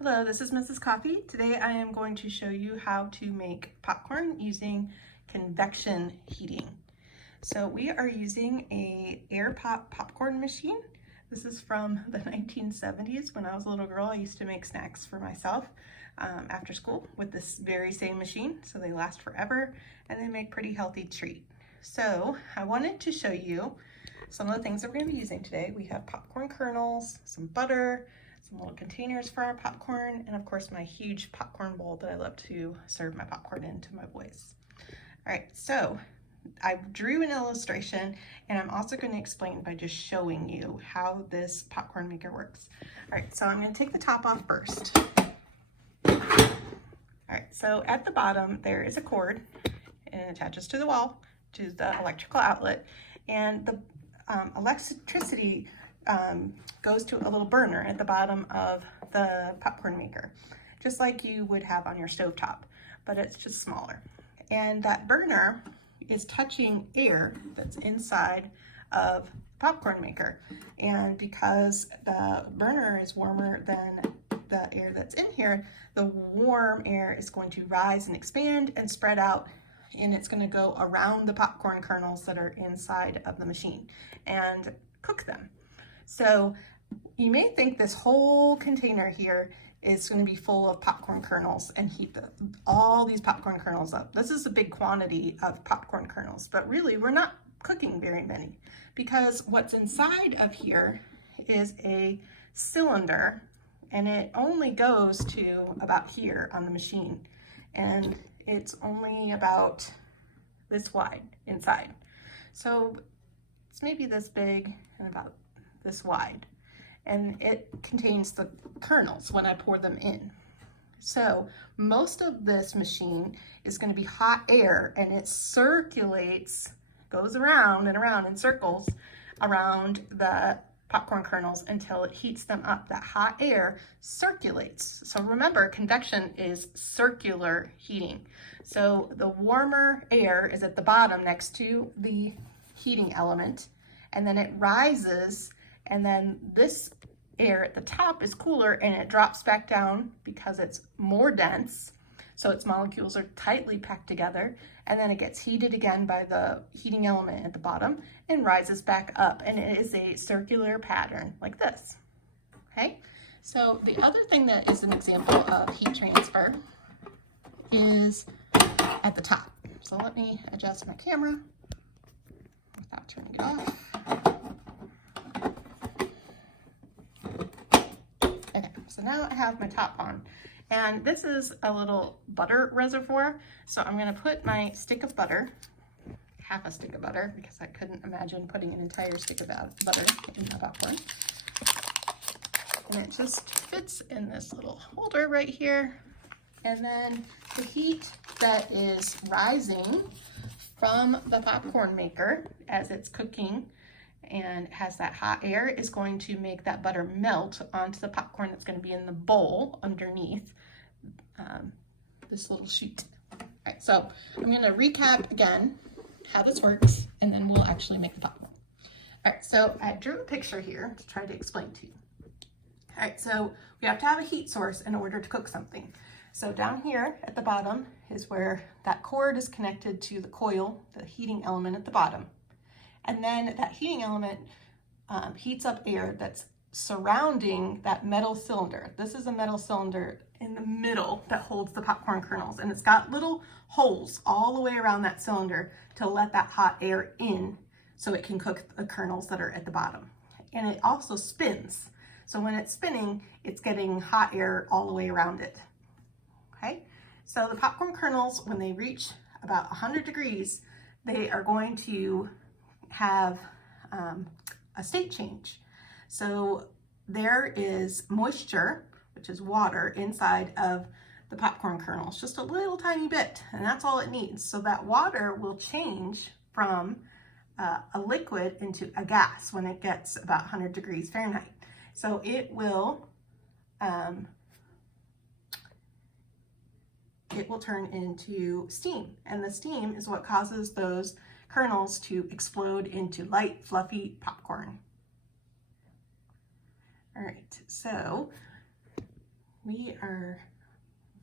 Hello, this is Mrs. Coffee. Today I am going to show you how to make popcorn using convection heating. So we are using a air pop popcorn machine. This is from the 1970s. When I was a little girl, I used to make snacks for myself after school with this very same machine. So they last forever and they make pretty healthy treat. So I wanted to show you some of the things that we're going to be using today. We have popcorn kernels, some butter, some little containers for our popcorn, and of course my huge popcorn bowl that I love to serve my popcorn in to my boys. All right, so I drew an illustration and I'm also going to explain by just showing you how this popcorn maker works. All right, so I'm going to take the top off first. All right, so at the bottom there is a cord and it attaches to the wall, to the electrical outlet, and the electricity goes to a little burner at the bottom of the popcorn maker, just like you would have on your stovetop, but it's just smaller. And that burner is touching air that's inside of the popcorn maker. And because the burner is warmer than the air that's in here, the warm air is going to rise and expand and spread out, and it's going to go around the popcorn kernels that are inside of the machine and cook them. So you may think this whole container here is going to be full of popcorn kernels and heat all these popcorn kernels up. This is a big quantity of popcorn kernels, but really we're not cooking very many, because what's inside of here is a cylinder and it only goes to about here on the machine, and it's only about this wide inside. So it's maybe this big and about this wide, and it contains the kernels when I pour them in. So most of this machine is going to be hot air, and it circulates, goes around and around in circles around the popcorn kernels until it heats them up. That hot air circulates. So remember, convection is circular heating. So the warmer air is at the bottom next to the heating element, and then it rises, and then this air at the top is cooler and it drops back down because it's more dense. So its molecules are tightly packed together, and then it gets heated again by the heating element at the bottom and rises back up, and it is a circular pattern like this. Okay, so the other thing that is an example of heat transfer is at the top. So let me adjust my camera without turning it off. Okay, so now I have my top on. And this is a little butter reservoir. So I'm going to put my stick of butter, half a stick of butter, because I couldn't imagine putting an entire stick of butter in my popcorn. And it just fits in this little holder right here. And then the heat that is rising from the popcorn maker as it's cooking and has that hot air is going to make that butter melt onto the popcorn that's going to be in the bowl underneath this little sheet. All right, so I'm going to recap again how this works, and then we'll actually make the popcorn. All right, so I drew a picture here to try to explain to you. All right, so we have to have a heat source in order to cook something. So down here at the bottom is where that cord is connected to the coil, the heating element at the bottom. And then that heating element heats up air that's surrounding that metal cylinder. This is a metal cylinder in the middle that holds the popcorn kernels, and it's got little holes all the way around that cylinder to let that hot air in so it can cook the kernels that are at the bottom. And it also spins. So when it's spinning, it's getting hot air all the way around it. Okay, so the popcorn kernels, when they reach about 100 degrees, they are going to have a state change. So there is moisture, which is water, inside of the popcorn kernels, just a little tiny bit, and that's all it needs. So that water will change from a liquid into a gas when it gets about 100 degrees Fahrenheit. So it will turn into steam, and the steam is what causes those kernels to explode into light, fluffy popcorn. All right, so we are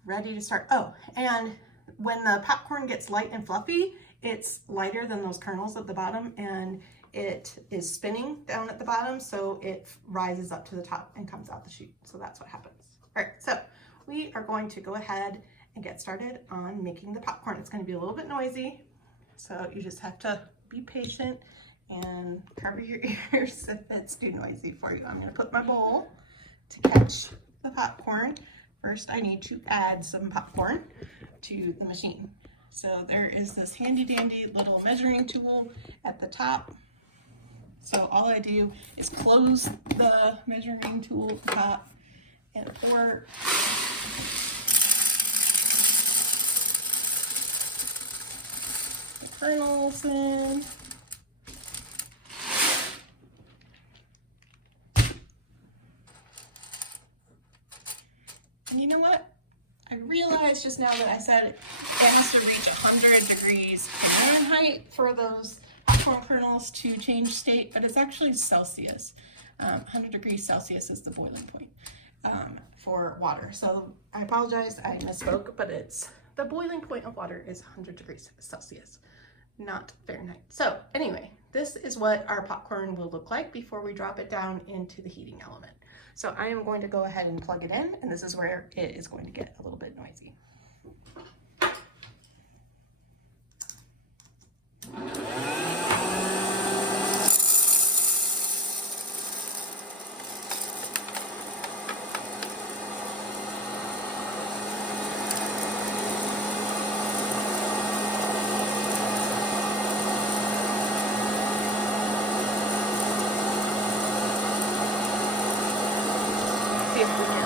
ready to start. Oh, and when the popcorn gets light and fluffy, it's lighter than those kernels at the bottom, and it is spinning down at the bottom, so it rises up to the top and comes out the chute. So that's what happens. All right, so we are going to go ahead and get started on making the popcorn. It's going to be a little bit noisy, so you just have to be patient and cover your ears if it's too noisy for you. I'm going to put my bowl to catch the popcorn. First, I need to add some popcorn to the machine. So there is this handy dandy little measuring tool at the top. So all I do is close the measuring tool at the top and pour the kernels in. And you know what? I realized just now that I said it has to reach 100 degrees Fahrenheit for those popcorn kernels to change state, but it's actually Celsius. 100 degrees Celsius is the boiling point for water. So I apologize, I misspoke, but it's the boiling point of water is 100 degrees Celsius, not Fahrenheit. So anyway, this is what our popcorn will look like before we drop it down into the heating element. So I am going to go ahead and plug it in, and this is where it is going to get a little bit noisy. See if we can